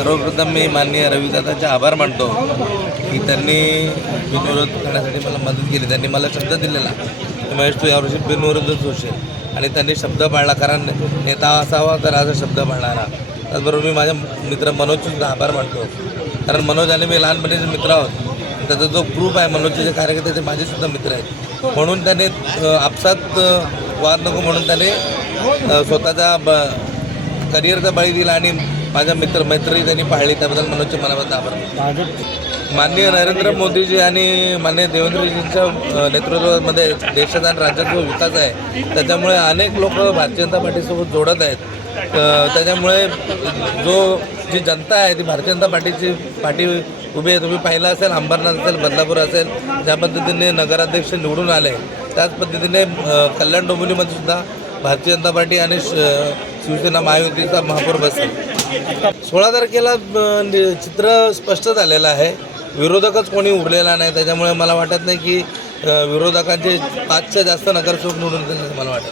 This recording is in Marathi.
सर्वप्रथम मी माननीय रविदादाचे आभार मानतो की त्यांनी बिनविरोध करण्यासाठी मला मदत केली. त्यांनी मला शब्द दिलेला की महेश तू यावर्षी बिनविरोधच होशील आणि त्यांनी शब्द पाळला. कारण नेता असावा तर असा शब्द पाळणारा. त्याचबरोबर मी माझ्या मित्र मनोजचे सुद्धा आभार मानतो. कारण मनोज आणि मी लहानपणीचे मित्र आहोत. त्याचा जो ग्रुप आहे मनोजचे जे कार्यकर्ते ते माझेसुद्धा मित्र आहेत. म्हणून त्याने आपसात वाद नको म्हणून त्याने स्वतःचा करिअरचा बळी दिला आणि माझ्या मैत्री त्यांनी पाळली. त्याबद्दल मनोजचे मनापासून आभार. माननीय नरेंद्र मोदीजी आणि माननीय देवेंद्रजींच्या नेतृत्वामध्ये देशाचा आणि राज्याचा जो विकास आहे त्याच्यामुळे अनेक लोक भारतीय जनता पार्टीसोबत जोडत आहेत. त्याच्यामुळे जी जनता आहे ती भारतीय जनता पार्टी उभी आहे. तुम्ही पाहिलं असेल अंबरनाथ असेल बदलापूर असेल ज्या पद्धतीने नगराध्यक्ष निवडून आले त्याच पद्धतीने कल्याण डोंबिवलीमध्ये सुद्धा भारतीय जनता पार्टी आणि शिवसेना महायुतीचा महापौर बसेल. 16 तारखेला चित्र स्पष्ट झालेलं आहे. विरोधकच कोणी उरलेला नाही. त्याच्यामुळे मला वाटत नाही की विरोधकांचे 5च्या जास्त नगरसेवक निवडून येतील असं मला वाटतं.